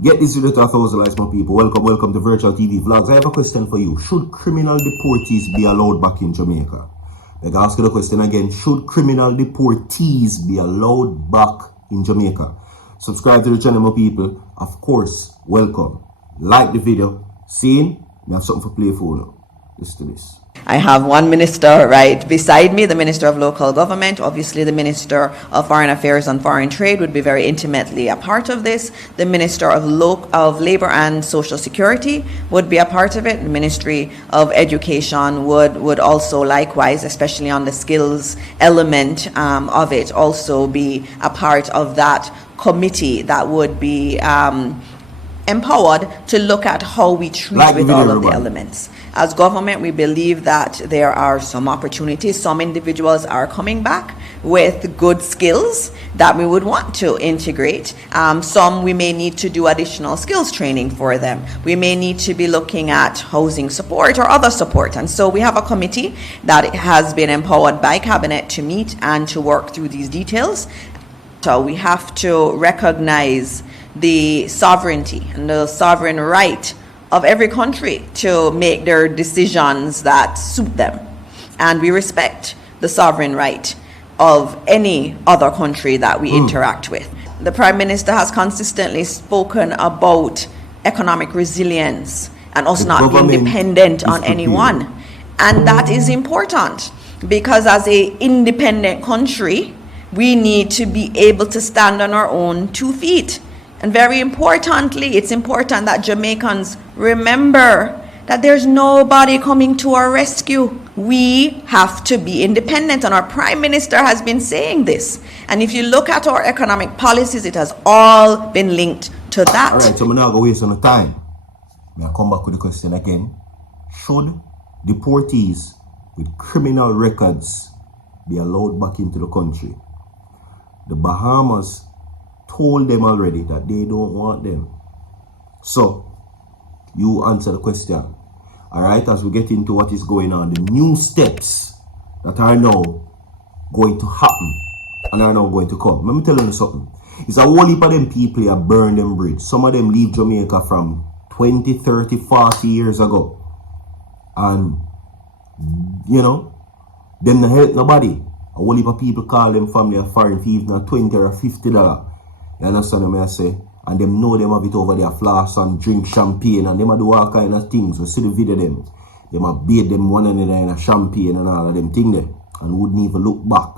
Get this video to 1,000 likes, my people. Welcome to Virtual TV Vlogs. I have a question for you. Should criminal deportees be allowed back in Jamaica? Like, I ask you the question again. Should criminal deportees be allowed back in Jamaica? Subscribe to the channel, my people. Of course, welcome. Like the video. See? I have something for play for now. Listen to this. I have one minister right beside me, the Minister of Local Government. Obviously, the Minister of Foreign Affairs and Foreign Trade would be very intimately a part of this. The Minister of Labor and Social Security would be a part of it. The Ministry of Education would also likewise, especially on the skills element of it, also be a part of that committee that would be empowered to look at how we treat with all of the elements. As government, we believe that there are some opportunities. Some individuals are coming back with good skills that we would want to integrate. Some we may need to do additional skills training for them. We may need to be looking at housing support or other support. And so we have a committee that has been empowered by Cabinet to meet and to work through these details. So we have to recognize the sovereignty and the sovereign right of every country to make their decisions that suit them. And we respect the sovereign right of any other country that we interact with. The Prime Minister has consistently spoken about economic resilience and us not being dependent on anyone. And that is important because as an independent country, we need to be able to stand on our own 2 feet. And very importantly, it's important that Jamaicans remember that there's nobody coming to our rescue. We have to be independent, and our Prime Minister has been saying this. And if you look at our economic policies, it has all been linked to that. All right, so I'm not going to waste on time. I'll come back with the question again. Should deportees with criminal records be allowed back into the country? The Bahamas told them already that they don't want them. So, you answer the question. Alright, as we get into what is going on, the new steps that are now going to happen and are now going to come. Let me tell you something. It's a whole heap of them people that burn them bridge. Some of them leave Jamaica from 20, 30, 40 years ago. And, you know, them not help nobody. A whole heap of people call them family of foreign thieves now $20 or $50. You understand what I say? And them know them have it over their flask and drink champagne and them a do all kind of things. We see the video them. Them a bathe them one another in a champagne and all of them thing there. And wouldn't even look back.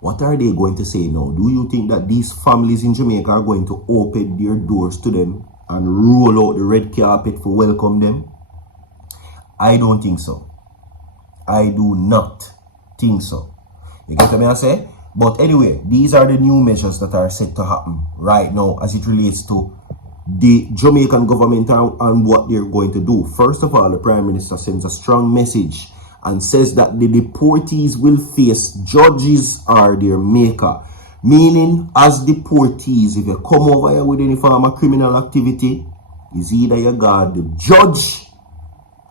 What are they going to say now? Do you think that these families in Jamaica are going to open their doors to them and roll out the red carpet for welcome them? I don't think so. I do not think so. You get what I say? But anyway, these are the new measures that are set to happen right now as it relates to the Jamaican government and what they're going to do. First of all, the Prime Minister sends a strong message and says that the deportees will face judges or their maker. Meaning, as deportees, if you come over here with any form of criminal activity, is either you got the judge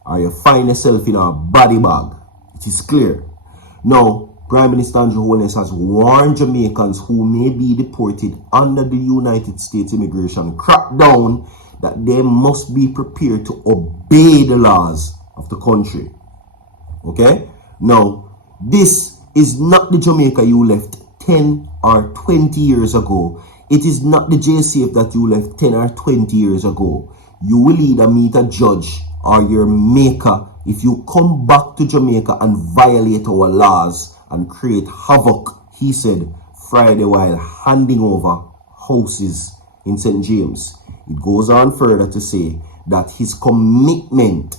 or you find yourself in a body bag. It is clear. Now, Prime Minister Andrew Holness has warned Jamaicans who may be deported under the United States immigration crackdown that they must be prepared to obey the laws of the country. Okay? Now, this is not the Jamaica you left 10 or 20 years ago. It is not the JCF that you left 10 or 20 years ago. You will either meet a judge or your maker if you come back to Jamaica and violate our laws and create havoc, he said Friday while handing over houses in St. James. It goes on further to say that his commitment,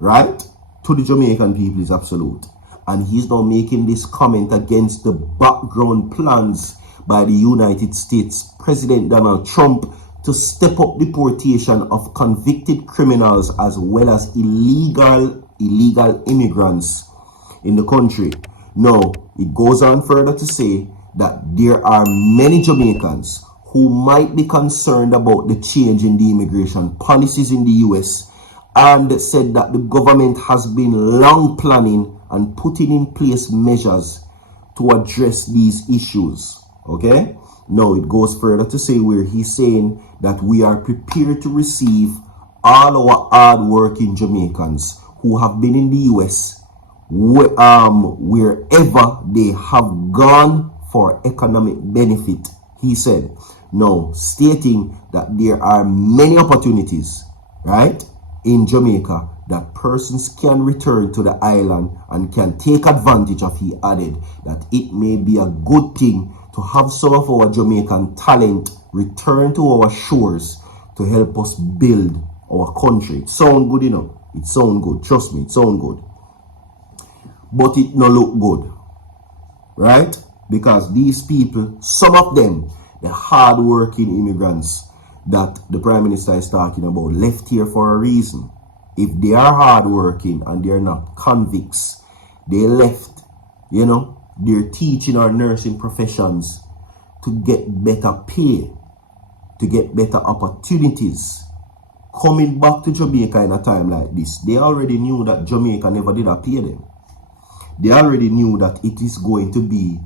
right, to the Jamaican people is absolute. And he's now making this comment against the background plans by the United States President Donald Trump to step up deportation of convicted criminals as well as illegal immigrants in the country. Now, it goes on further to say that there are many Jamaicans who might be concerned about the change in the immigration policies in the US and said that the government has been long planning and putting in place measures to address these issues. Okay? Now it goes further to say where he's saying that we are prepared to receive all our hard-working Jamaicans who have been in the US wherever they have gone for economic benefit, he said. Now, stating that there are many opportunities, right, in Jamaica that persons can return to the island and can take advantage of. He added that it may be a good thing to have some of our Jamaican talent return to our shores to help us build our country. It sound good, It sound good. Trust me, it sound good. But it no look good, right? Because these people, some of them, the hard-working immigrants that the Prime Minister is talking about, left here for a reason. If they are hard-working and they're not convicts, they left, they're teaching or nursing professions to get better pay, to get better opportunities. Coming back to Jamaica in a time like this, they already knew that Jamaica never did pay them. They already knew that it is going to be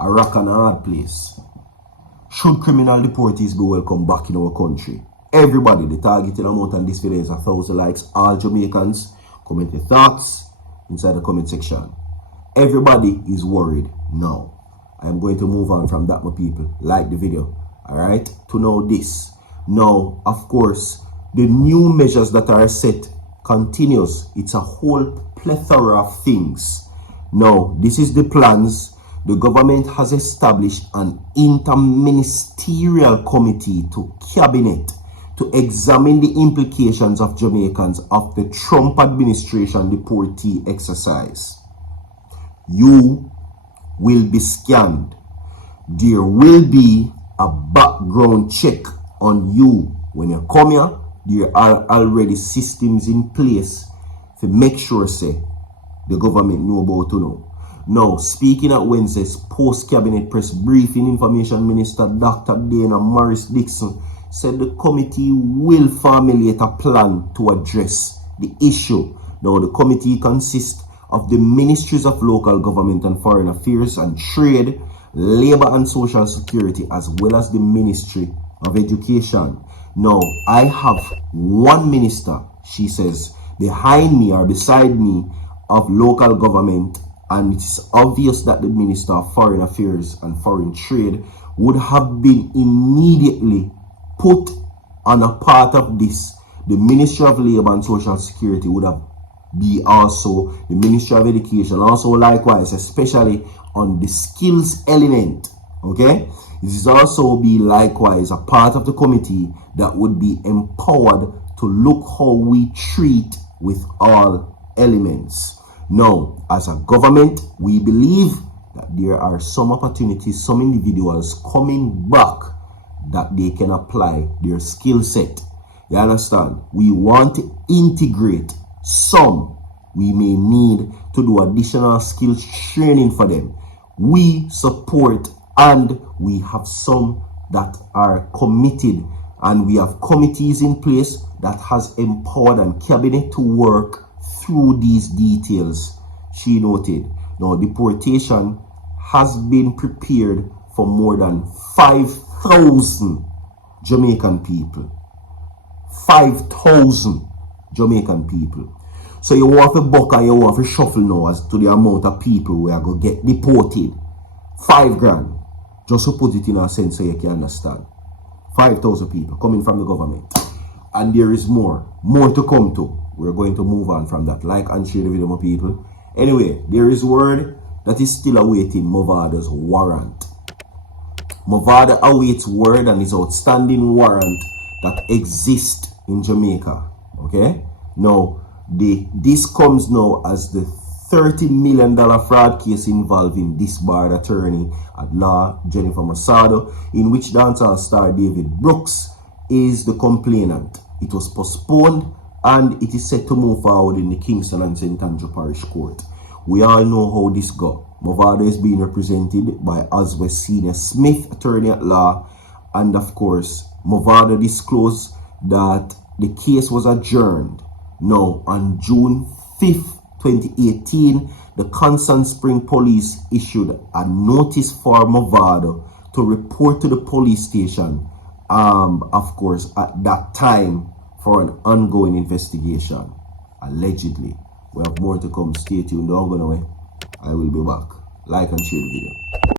a rock and a hard place. Should criminal deportees be welcome back in our country? Everybody, the targeted amount on this video is 1,000 likes. All Jamaicans, comment your thoughts inside the comment section. Everybody is worried now. I am going to move on from that, my people. Like the video, alright? To know this. Now, of course, the new measures that are set continues. It's a whole plethora of things. Now, this is the plans. The government has established an inter-ministerial committee to cabinet to examine the implications of Jamaicans of the Trump administration deportee exercise. You will be scanned. There will be a background check on you. When you come here, there are already systems in place to make sure, say, the government know about to know. Now, speaking at Wednesday's post-cabinet press briefing, Information Minister Dr. Dana Morris Dixon said the committee will formulate a plan to address the issue. Now, the committee consists of the Ministries of Local Government and Foreign Affairs and Trade, Labor and Social Security, as well as the Ministry of Education. Now, I have one minister, she says, behind me or beside me of local government, and it is obvious that the Minister of Foreign Affairs and Foreign Trade would have been immediately put on a part of this. The Ministry of Labor and Social Security would have be also the Ministry of Education, also likewise, especially on the skills element. Okay, this is also be likewise a part of the committee that would be empowered to look how we treat with all elements. Now, as a government, we believe that there are some opportunities, some individuals coming back that they can apply their skill set. You understand? We want to integrate some. We may need to do additional skills training for them. We support, and we have some that are committed, and we have committees in place that has empowered and cabinet to work through these details, she noted. Now, deportation has been prepared for more than 5,000 Jamaican people. 5,000 Jamaican people. So you want to buck and you want to shuffle now as to the amount of people who are going to get deported. 5 grand. Just to put it in a sense so you can understand. 5,000 people coming from the government. And there is more to come to. We're going to move on from that. Like and share the video, my people. Anyway, there is word that is still awaiting MAVADO's warrant. MAVADO awaits word and his outstanding warrant that exists in Jamaica. Okay? Now, this comes now as the $30 million fraud case involving disbarred attorney at law Jennifer Masado, in which dancehall star David Brooks is the complainant. It was postponed and it is set to move forward in the Kingston and St. Andrew Parish Court. We all know how this got. MAVADO is being represented by Oswald Senior Smith, attorney at law, and of course, MAVADO disclosed that the case was adjourned. Now, on June 5th, 2018, the Constant Spring Police issued a notice for MAVADO to report to the police station, of course, at that time for an ongoing investigation. Allegedly. We have more to come. Stay tuned. Don't go away. I will be back. Like and share the video.